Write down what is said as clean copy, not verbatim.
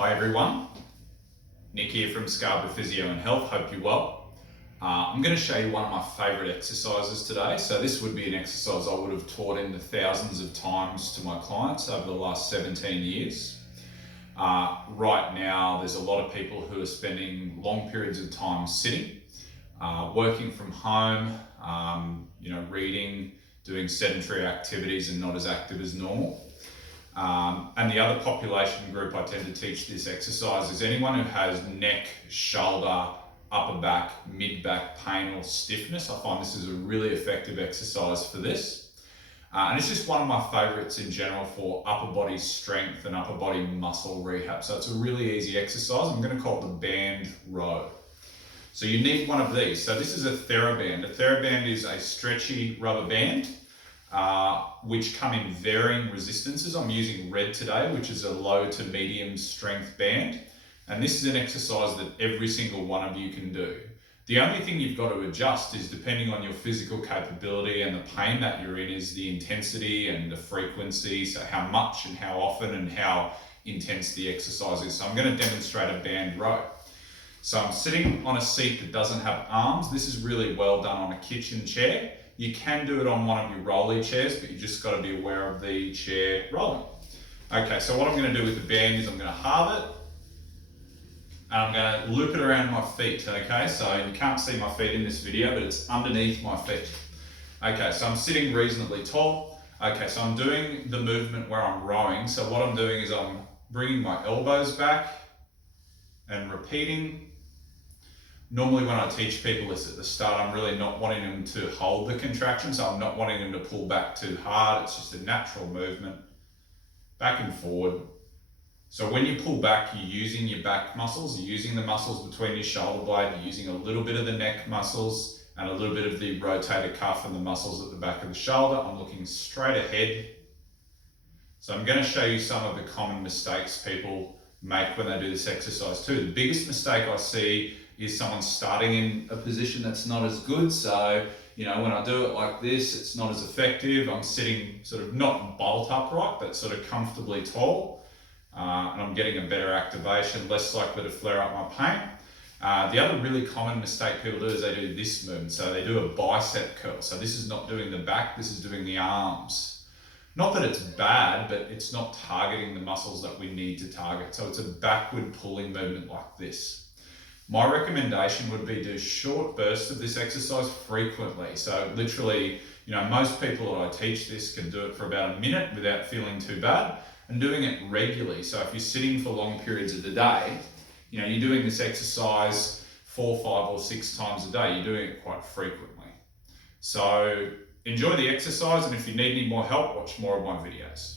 Hi everyone, Nick here from Scarborough Physio and Health, hope you're well. I'm going to show you one of my favourite exercises today. So this would be an exercise I would have taught in the thousands of times to my clients over the last 17 years. Right now there's a lot of people who are spending long periods of time sitting, working from home, reading, doing sedentary activities and not as active as normal. And the other population group I tend to teach this exercise is anyone who has neck, shoulder, upper back, mid-back pain or stiffness. I find this is a really effective exercise for this. And it's just one of my favorites in general for upper body strength and upper body muscle rehab. So it's a really easy exercise. I'm going to call it the band row. So you need one of these. So this is a TheraBand. A TheraBand is a stretchy rubber band, which come in varying resistances. I'm using red today, which is a low to medium strength band. And this is an exercise that every single one of you can do. The only thing you've got to adjust is, depending on your physical capability and the pain that you're in, is the intensity and the frequency. So how much and how often and how intense the exercise is. So I'm going to demonstrate a band row. So I'm sitting on a seat that doesn't have arms. This is really well done on a kitchen chair. You can do it on one of your rolly chairs, but you just got to be aware of the chair rolling. Okay, so what I'm going to do with the band is I'm going to halve it and I'm going to loop it around my feet. Okay, so you can't see my feet in this video, but it's underneath my feet. Okay, so I'm sitting reasonably tall. Okay, so I'm doing the movement where I'm rowing. So what I'm doing is I'm bringing my elbows back and repeating. Normally when I teach people this at the start, I'm really not wanting them to hold the contraction, so I'm not wanting them to pull back too hard. It's just a natural movement, back and forward. So when you pull back, you're using your back muscles, you're using the muscles between your shoulder blade, you're using a little bit of the neck muscles and a little bit of the rotator cuff and the muscles at the back of the shoulder. I'm looking straight ahead. So I'm going to show you some of the common mistakes people make when they do this exercise too. The biggest mistake I see is someone starting in a position that's not as good. So, when I do it like this, it's not as effective. I'm sitting sort of not bolt upright, but sort of comfortably tall. And I'm getting a better activation, less likely to flare up my pain. The other really common mistake people do is they do this movement. So they do a bicep curl. So this is not doing the back, this is doing the arms. Not that it's bad, but it's not targeting the muscles that we need to target. So it's a backward pulling movement like this. My recommendation would be do short bursts of this exercise frequently. So literally, most people that I teach this can do it for about a minute without feeling too bad, and doing it regularly. So if you're sitting for long periods of the day, you're doing this exercise 4, 5 or 6 times a day. You're doing it quite frequently. So enjoy the exercise, and if you need any more help, watch more of my videos.